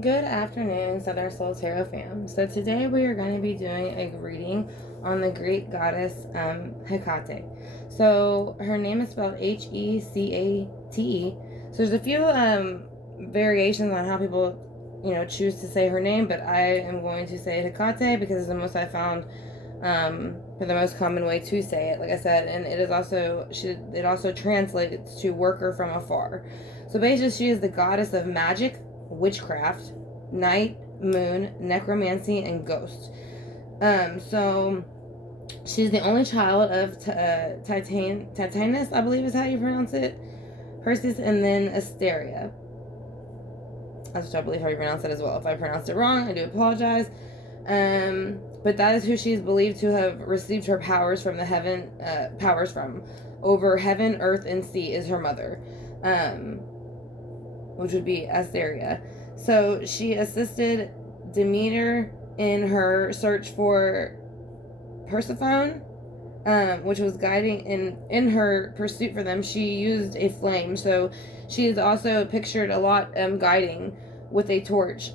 Good afternoon, Southern Soul Tarot fam. So today we are going to be doing a reading on the Greek goddess Hecate. So her name is spelled Hecate. So there's a few variations on how people, choose to say her name, but I am going to say Hecate because it's the most I found for the most common way to say it. Like I said, and it also translates to worker from afar. So basically, she is the goddess of magic, witchcraft, night, moon, necromancy, and ghosts. So she's the only child of Titanus, I believe is how you pronounce it, Perseus, and then Asteria. That's what I believe how you pronounce it as well. If I pronounced it wrong, I do apologize. But that is who she is believed to have received her powers from the heaven, powers from. Over heaven, earth, and sea is her mother. Which would be Asteria. So she assisted Demeter in her search for Persephone, which was guiding in her pursuit for them. She used a flame, so she is also pictured a lot guiding with a torch,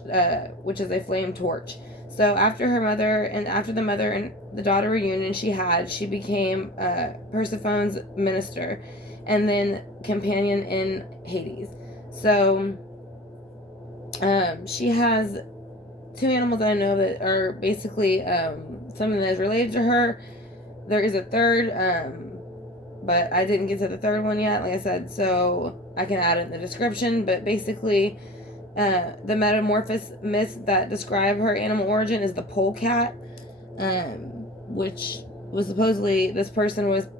which is a flame torch. So after the mother and the daughter reunion she became Persephone's minister and then companion in Hades. So she has two animals that I know that are basically something that is related to her. There is a third, but I didn't get to the third one yet, like I said, so I can add it in the description. But basically, the metamorphosis myths that describe her animal origin is the polecat, which was supposedly it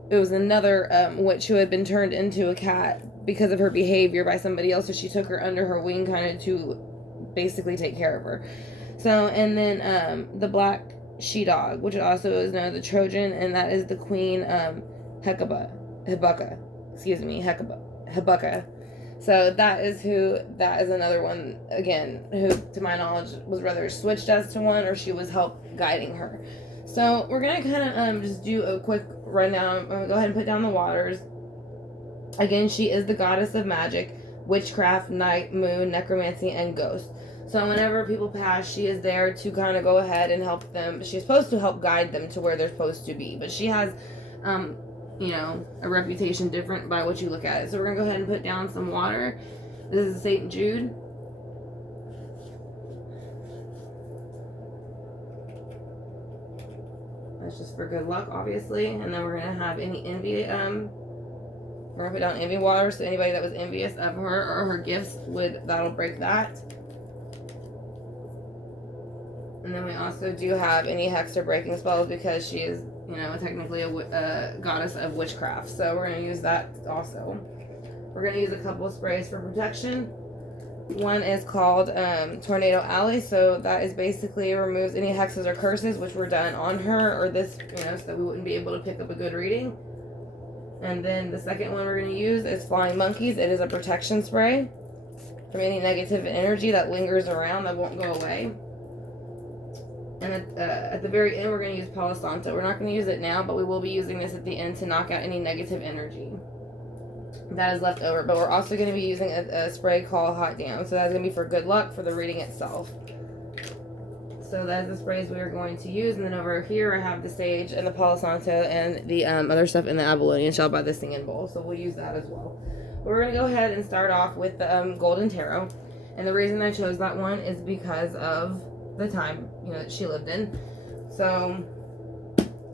was another witch who had been turned into a cat because of her behavior by somebody else, so she took her under her wing kind of to basically take care of her. So, and then the black she-dog, which also is known as the Trojan, and that is the queen Hecuba. So that is another one, again, who to my knowledge was rather switched as to one, or she was help guiding her. So we're gonna kind of just do a quick rundown. I'm gonna go ahead and put down the waters. Again, she is the goddess of magic, witchcraft, night, moon, necromancy, and ghosts. So whenever people pass, she is there to kind of go ahead and help them. She's supposed to help guide them to where they're supposed to be. But she has, a reputation different by what you look at it. So we're going to go ahead and put down some water. This is St. Jude. That's just for good luck, obviously. And then we're going to have any envy, we're going to put down envy water, so anybody that was envious of her or her gifts, that'll break that. And then we also do have any hex or breaking spells because she is, technically a goddess of witchcraft. So we're going to use that also. We're going to use a couple of sprays for protection. One is called Tornado Alley. So that is basically removes any hexes or curses which were done on her or this, so that we wouldn't be able to pick up a good reading. And then the second one we're going to use is Flying Monkeys. It is a protection spray from any negative energy that lingers around that won't go away. And at the very end, we're going to use Palo Santo. We're not going to use it now, but we will be using this at the end to knock out any negative energy that is left over. But we're also going to be using a spray called Hot Damn. So that's going to be for good luck for the reading itself. So that's the sprays we are going to use. And then over here, I have the sage and the Palo Santo and the other stuff in the Abalone shell by the singing bowl. So we'll use that as well. But we're going to go ahead and start off with the Golden Tarot. And the reason I chose that one is because of the time that she lived in. So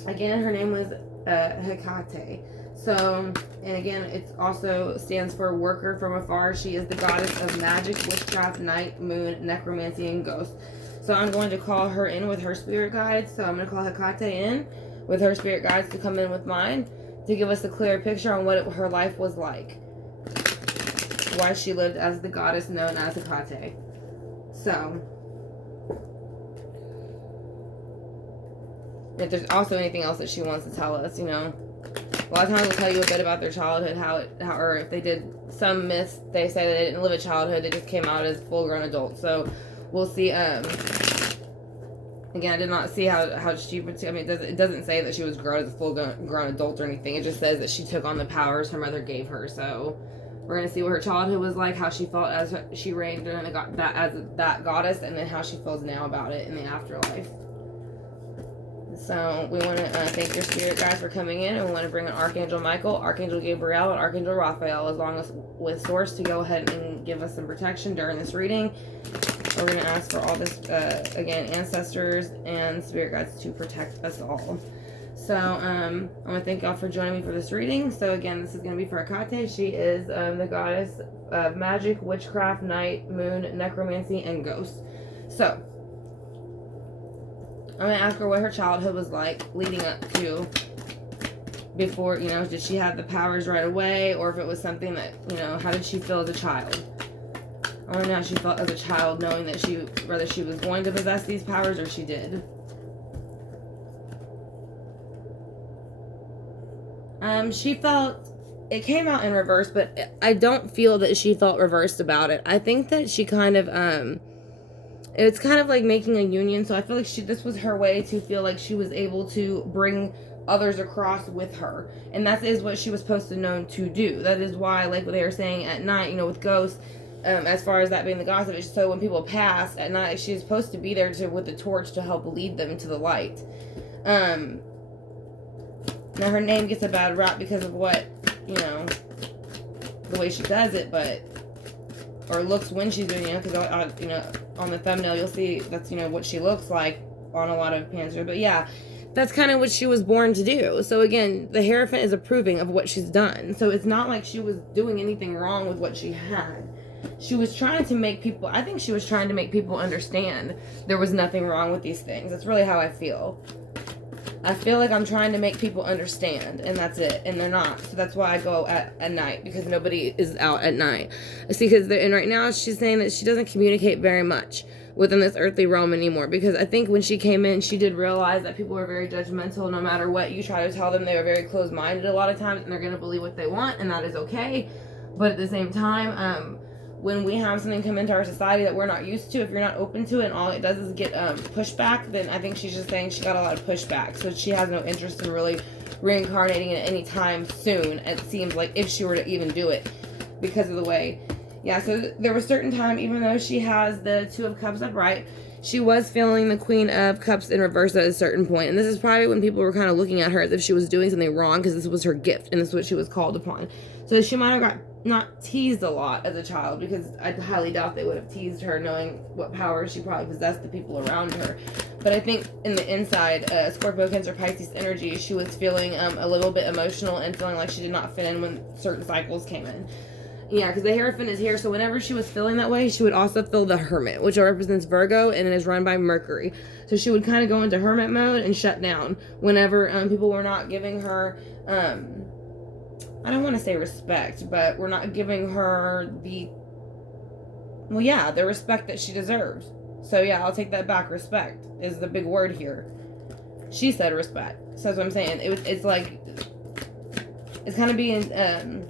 again, her name was Hecate. So, and again, it also stands for worker from afar. She is the goddess of magic, witchcraft, night, moon, necromancy, and ghosts. So I'm going to call her in with her spirit guides. So I'm going to call Hecate in with her spirit guides to come in with mine to give us a clear picture on what her life was like, why she lived as the goddess known as Hecate. So if there's also anything else that she wants to tell us, a lot of times they'll tell you a bit about their childhood, or if they did some myths, they say that they didn't live a childhood, they just came out as full-grown adults. So we'll see. Again, I did not see how she would. It doesn't say that she was grown as a full-grown adult or anything. It just says that she took on the powers her mother gave her. So We're going to see what her childhood was like, how she felt as she reigned during that goddess, and then how she feels now about it in the afterlife. So we want to thank your spirit guides for coming in, and we want to bring in Archangel Michael, Archangel Gabriel, and Archangel Raphael, as long as with Source, to go ahead and give us some protection during this reading. We're going to ask for all this, again, ancestors and spirit guides to protect us all. So I want to thank y'all for joining me for this reading. So again, this is going to be for Hecate. She is the goddess of magic, witchcraft, night, moon, necromancy, and ghosts. So I'm going to ask her what her childhood was like leading up to, before, you know, did she have the powers right away, or if it was something that, you know, how did she feel as a child? I want to know how she felt as a child, knowing that whether she was going to possess these powers or she did. She felt, it came out in reverse, but I don't feel that she felt reversed about it. I think that she kind of, it's kind of like making a union. So I feel like this was her way to feel like she was able to bring others across with her. And that is what she was supposed to know to do. That is why, like what they were saying at night, you know, with ghosts, as far as that being the gossip, so when people pass at night, she's supposed to be there with the torch to help lead them to the light. Now her name gets a bad rap because of what, you know, the way she does it, but, or looks when she's doing it, because, you know, on the thumbnail you'll see that's, you know, what she looks like on a lot of Panzer. But yeah, that's kind of what she was born to do. So again, the Hierophant is approving of what she's done. So it's not like she was doing anything wrong with what she had. She was trying to make people, I think she was trying to make people understand there was nothing wrong with these things. That's really how I feel. I feel like I'm trying to make people understand, and that's it, and they're not. So that's why I go at night, because nobody is out at night. See, and right now she's saying that she doesn't communicate very much within this earthly realm anymore, because I think when she came in, she did realize that people were very judgmental. No matter what you try to tell them, they were very closed-minded a lot of times, and they're going to believe what they want, and that is okay. But at the same time, when we have something come into our society that we're not used to, if you're not open to it and all it does is get pushback, then I think she's just saying she got a lot of pushback. So she has no interest in really reincarnating at any time soon, it seems like, if she were to even do it, because of the way. Yeah, so there was certain time, even though she has the Two of Cups upright, she was feeling the Queen of Cups in reverse at a certain point. And this is probably when people were kind of looking at her as if she was doing something wrong, because this was her gift and this is what she was called upon. So she might have not teased a lot as a child, because I highly doubt they would have teased her, knowing what power she probably possessed the people around her. But I think in the inside, Scorpio, Cancer, Pisces energy, she was feeling a little bit emotional and feeling like she did not fit in when certain cycles came in. Yeah, because the Hierophant is here, so whenever she was feeling that way, she would also feel the Hermit, which represents Virgo, and it is run by Mercury. So she would kind of go into Hermit mode and shut down whenever people were not giving her, I don't want to say respect, but we're not giving her the respect that she deserves. So yeah, I'll take that back. Respect is the big word here. She said respect. So that's what I'm saying. It's like, it's kind of being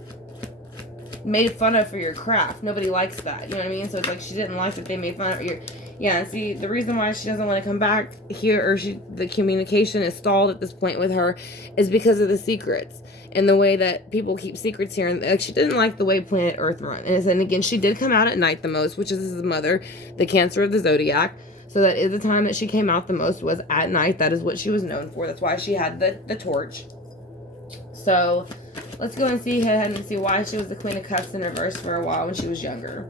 made fun of for your craft. Nobody likes that. You know what I mean? So it's like she didn't like that they made fun of your... Yeah, see, the reason why she doesn't want to come back here, or the communication is stalled at this point with her, is because of the secrets and the way that people keep secrets here. And like, she didn't like the way planet Earth runs. And again, she did come out at night the most, which is his mother, the Cancer of the Zodiac. So that is the time that she came out the most, was at night. That is what she was known for. That's why she had the torch. So let's go and see ahead and see why she was the Queen of Cups in reverse for a while when she was younger.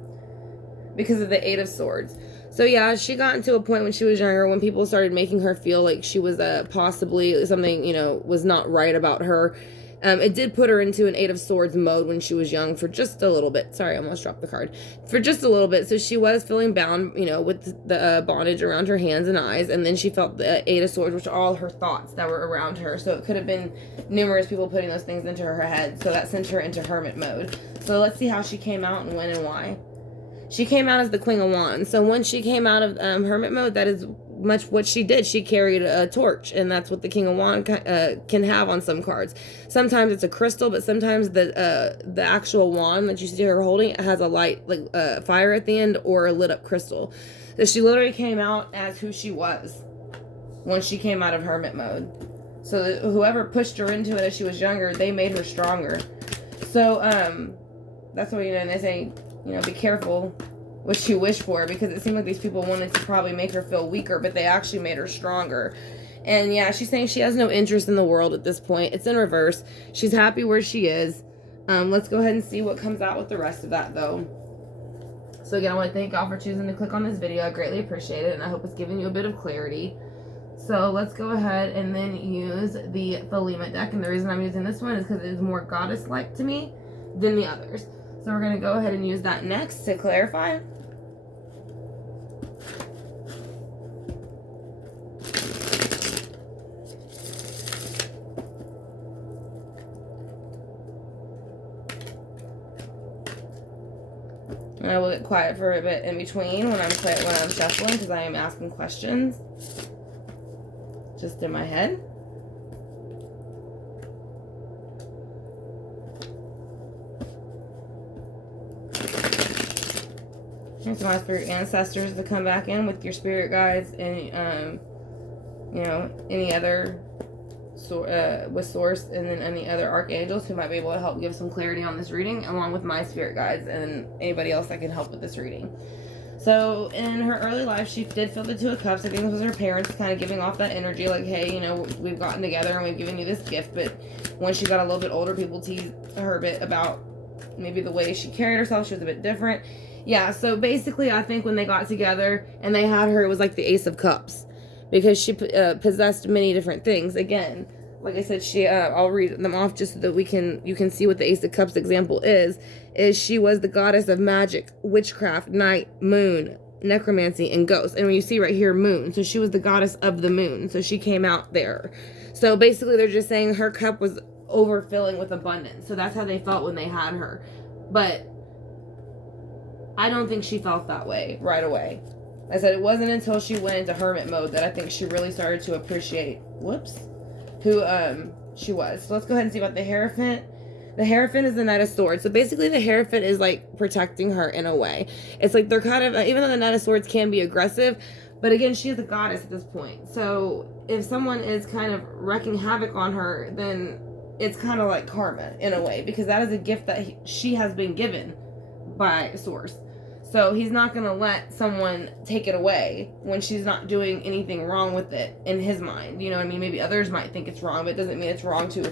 Because of the Eight of Swords. So yeah, she got into a point when she was younger when people started making her feel like she was possibly something, you know, was not right about her. It did put her into an Eight of Swords mode when she was young for just a little bit. Sorry, I almost dropped the card. For just a little bit. So she was feeling bound, you know, with the bondage around her hands and eyes. And then she felt the Eight of Swords, which are all her thoughts that were around her. So it could have been numerous people putting those things into her head. So that sent her into hermit mode. So let's see how she came out and when and why. She came out as the Queen of Wands. So when she came out of hermit mode, that is much what she did. She carried a torch, and that's what the King of Wands can have on some cards. Sometimes it's a crystal, but sometimes the actual wand that you see her holding, it has a light, like fire at the end, or a lit up crystal. So she literally came out as who she was when she came out of hermit mode. So whoever pushed her into it as she was younger, they made her stronger. So that's what, and they say, be careful what you wish for, because it seemed like these people wanted to probably make her feel weaker, but they actually made her stronger. And yeah, she's saying she has no interest in the world at this point. It's in reverse. She's happy where she is. Let's go ahead and see what comes out with the rest of that, though. So again, I want to thank y'all for choosing to click on this video. I greatly appreciate it, and I hope it's giving you a bit of clarity. So let's go ahead and then use the Thelema deck. And the reason I'm using this one is because it is more goddess-like to me than the others. So we're going to go ahead and use that next to clarify. And I will get quiet for a bit in between when I'm shuffling, because I am asking questions just in my head. Here's my spirit ancestors to come back in with your spirit guides and any other with source, and then any other archangels who might be able to help give some clarity on this reading, along with my spirit guides and anybody else that can help with this reading. So in her early life, she did feel the Two of Cups. I think it was her parents kind of giving off that energy, like, hey, we've gotten together and we've given you this gift. But when she got a little bit older, people teased her a bit about maybe the way she carried herself. She was a bit different. Yeah, so basically I think when they got together and they had her, it was like the Ace of Cups, because she possessed many different things. Again, like I said, I'll read them off just so that you can see what the Ace of Cups example is she was the goddess of magic, witchcraft, night, moon, necromancy, and ghosts. And when you see right here, moon, so she was the goddess of the moon, so she came out there. So basically they're just saying her cup was overfilling with abundance. So that's how they felt when they had her. But I don't think she felt that way right away. I said it wasn't until she went into hermit mode that I think she really started to appreciate who she was. So let's go ahead and see about the Hierophant. The Hierophant is the Knight of Swords. So basically the Hierophant is like protecting her in a way. It's like they're kind of, even though the Knight of Swords can be aggressive, but again, she is a goddess at this point. So if someone is kind of wreaking havoc on her, then it's kind of like karma in a way, because that is a gift that she has been given by Source. So he's not going to let someone take it away when she's not doing anything wrong with it in his mind. You know what I mean? Maybe others might think it's wrong, but it doesn't mean it's wrong to...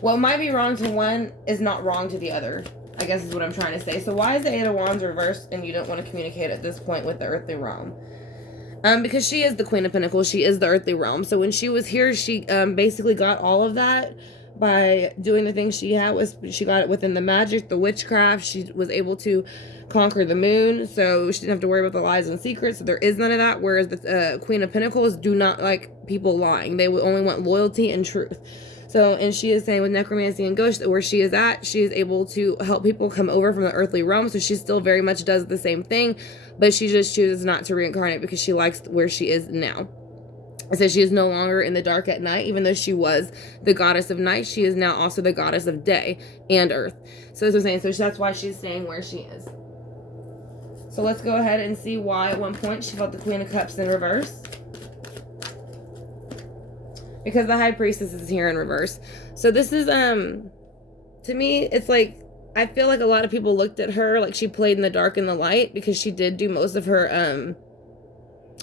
What might be wrong to one is not wrong to the other, I guess is what I'm trying to say. So why is the Eight of Wands reversed and you don't want to communicate at this point with the earthly realm? Because she is the Queen of Pentacles. She is the earthly realm. So when she was here, she basically got all of that by doing the things she had. She got it within the magic, the witchcraft. She was able to conquer the moon, so she didn't have to worry about the lies and secrets. So there is none of that. Whereas the Queen of Pentacles do not like people lying. They would only want loyalty and truth. So, and she is saying with necromancy and ghost, where she is at, she is able to help people come over from the earthly realm. So she still very much does the same thing, but she just chooses not to reincarnate because she likes where she is now. So she is no longer in the dark at night. Even though she was the goddess of night, she is now also the goddess of day and earth. So that's what I'm saying. So that's why she's staying where she is. So let's go ahead and see why at one point she felt the Queen of Cups in reverse. Because the High Priestess is here in reverse. So this is, to me, it's like, I feel like a lot of people looked at her like she played in the dark and the light, because she did do most of her,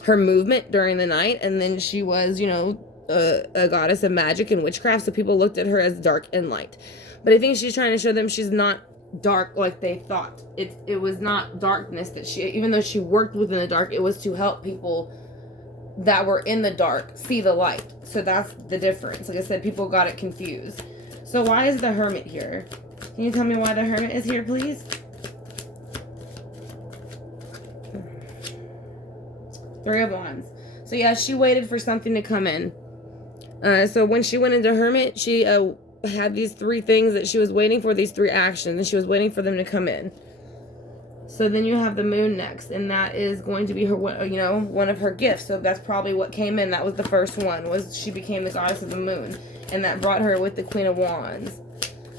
her movement during the night. And then she was, a goddess of magic and witchcraft. So people looked at her as dark and light. But I think she's trying to show them she's not dark like they thought. It was not darkness that she, even though she worked within the dark, it was to help people that were in the dark see the light. So that's the difference. Like I said, people got it confused. So why is the Hermit here? Can you tell me why the Hermit is here, please? Three of Wands. So yeah, she waited for something to come in. So when she went into Hermit, she had these three things that she was waiting for, these three actions, and she was waiting for them to come in. So then you have the Moon next, and that is going to be her, one of her gifts. So that's probably what came in. That was the first one, was she became the goddess of the moon, and that brought her with the Queen of Wands.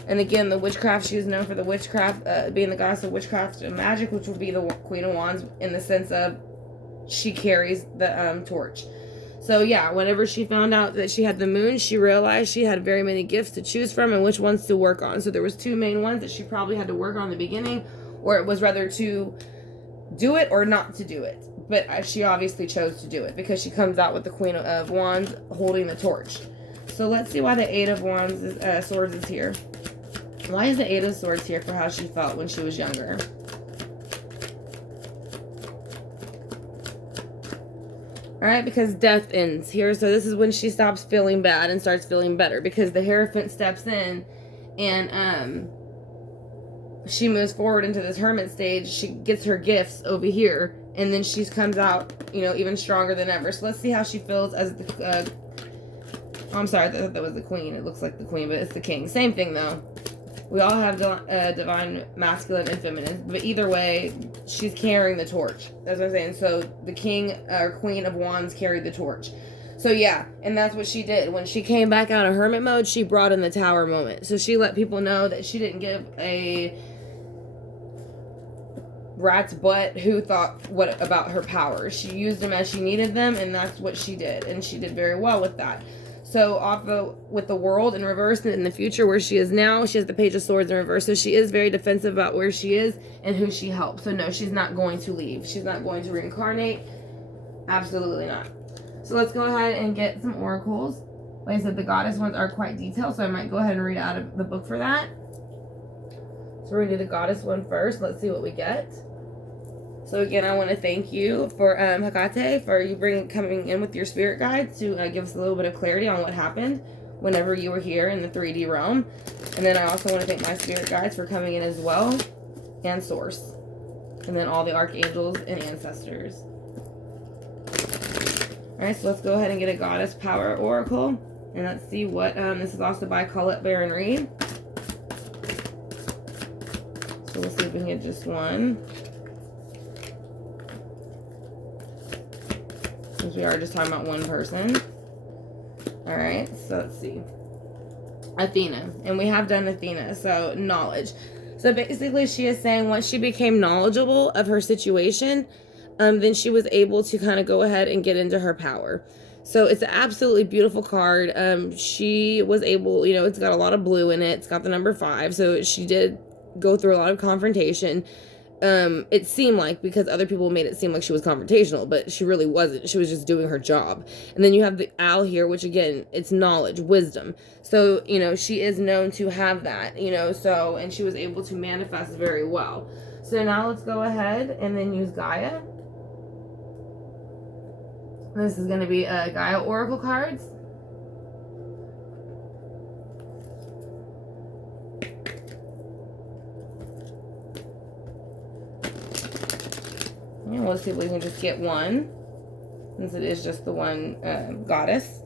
And again, the witchcraft, she was known for the witchcraft, being the goddess of witchcraft and magic, which would be the Queen of Wands in the sense of she carries the torch. So yeah, whenever she found out that she had the moon, she realized she had very many gifts to choose from and which ones to work on. So there was two main ones that she probably had to work on in the beginning, or it was rather to do it or not to do it. But she obviously chose to do it because she comes out with the Queen of Wands holding the torch. So let's see why the Eight of Wands Swords is here. Why is the Eight of Swords here for how she felt when she was younger? Alright, because death ends here. So this is when she stops feeling bad and starts feeling better. Because the Hierophant steps in and she moves forward into this hermit stage. She gets her gifts over here. And then she comes out, you know, even stronger than ever. So let's see how she feels as the... oh, I'm sorry, I thought that was the queen. It looks like the queen, but it's the king. Same thing, though. We all have divine masculine and feminine. But either way, she's carrying the torch. That's what I'm saying. So the king or queen of wands carried the torch. So yeah, and that's what she did. When she came back out of hermit mode, she brought in the tower moment. So she let people know that she didn't give a rat's butt who thought what about her powers. She used them as she needed them, and that's what she did. And she did very well with that. So with the world in reverse and in the future where she is now, she has the Page of Swords in reverse. So she is very defensive about where she is and who she helps. So no, she's not going to leave. She's not going to reincarnate. Absolutely not. So let's go ahead and get some oracles. Like I said, the goddess ones are quite detailed, so I might go ahead and read out of the book for that. So we're going to do the goddess one first. Let's see what we get. So again, I want to thank you for Hecate, for you coming in with your spirit guides to give us a little bit of clarity on what happened whenever you were here in the 3D realm. And then I also want to thank my spirit guides for coming in as well, and source. And then all the archangels and ancestors. Alright, so let's go ahead and get a goddess power oracle. And let's see what, this is also by Colette Baron Reed. So we'll see if we can get just one. Since we are just talking about one person. Alright, so let's see. Athena. And we have done Athena, so knowledge. So basically she is saying once she became knowledgeable of her situation, then she was able to kind of go ahead and get into her power. So it's an absolutely beautiful card. She was able, you know, it's got a lot of blue in it. It's got the number 5. So she did go through a lot of confrontation. It seemed like, because other people made it seem like she was confrontational, but she really wasn't. She was just doing her job. And then you have the owl here, which again, it's knowledge, wisdom. So, you know, she is known to have that, you know, so, and she was able to manifest very well. So now let's go ahead and then use Gaia. This is going to be Gaia Oracle cards. And we'll see if we can just get one, since it is just the one goddess.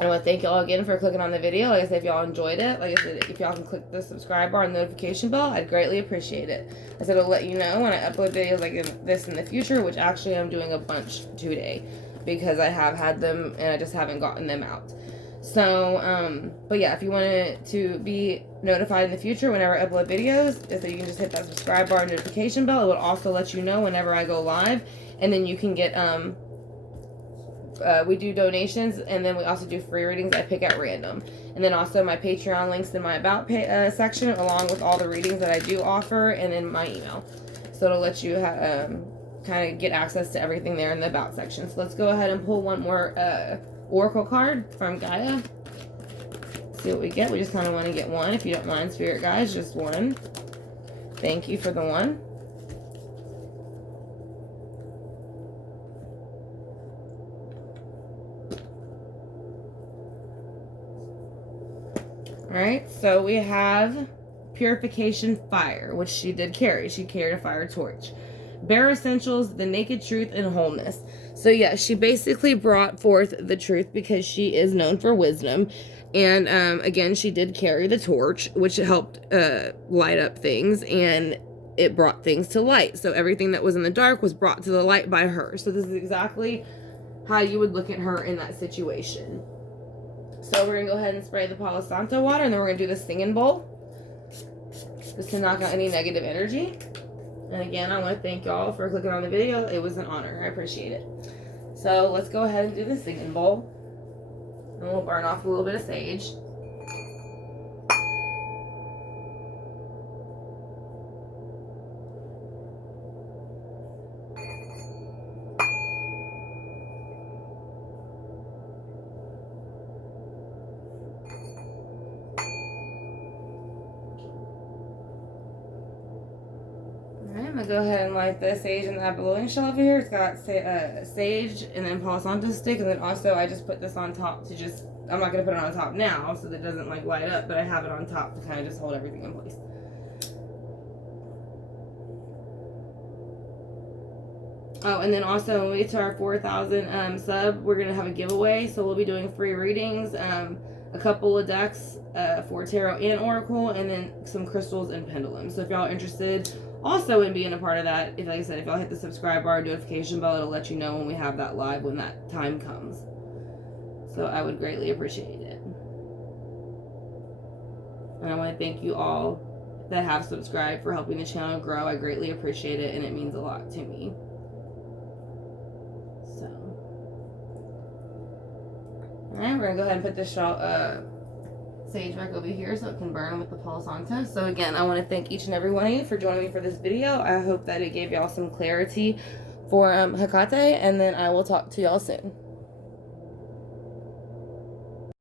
I want to thank y'all again for clicking on the video. Like I said, if y'all enjoyed it, like I said, if y'all can click the subscribe bar and notification bell, I'd greatly appreciate it. I said it'll let you know when I upload videos like this in the future, which actually I'm doing a bunch today because I have had them and I just haven't gotten them out. So, but yeah, if you wanted to be notified in the future whenever I upload videos, so you can just hit that subscribe bar and notification bell. It will also let you know whenever I go live, and then you can get, we do donations, and then we also do free readings I pick at random. And then also my Patreon links in my About section, along with all the readings that I do offer, and in my email. So it'll let you kind of get access to everything there in the About section. So let's go ahead and pull one more Oracle card from Gaia. See what we get. We just kind of want to get one, if you don't mind, spirit guides, just one. Thank you for the one. Alright, so we have Purification Fire, which she did carry. She carried a fire torch. Bare Essentials, the Naked Truth and Wholeness. So yeah, she basically brought forth the truth because she is known for wisdom. And again, she did carry the torch, which helped light up things, and it brought things to light. So everything that was in the dark was brought to the light by her. So this is exactly how you would look at her in that situation. So we're going to go ahead and spray the Palo Santo water, and then we're going to do the singing bowl, just to knock out any negative energy. And again, I want to thank y'all for clicking on the video. It was an honor. I appreciate it. So let's go ahead and do the singing bowl. And we'll burn off a little bit of sage. I'm gonna go ahead and light the sage in that bologna shell over here. It's got sage and then Palo Santo stick, and then also I just put this on top to just, I'm not gonna put it on top now so that it doesn't like light up, but I have it on top to kind of just hold everything in place. Oh, and then also when we get to our 4,000 sub, we're gonna have a giveaway. So we'll be doing free readings, a couple of decks for tarot and oracle, and then some crystals and pendulums. So if y'all are interested also in being a part of that, if like I said, if y'all hit the subscribe bar, notification bell, it'll let you know when we have that live when that time comes. So I would greatly appreciate it. And I want to thank you all that have subscribed for helping the channel grow. I greatly appreciate it, and it means a lot to me. So, alright, we're gonna go ahead and put this sage back over here so it can burn with the Palo Santo. So again, I want to thank each and every one of you for joining me for this video. I hope that it gave y'all some clarity for Hecate, and then I will talk to y'all soon.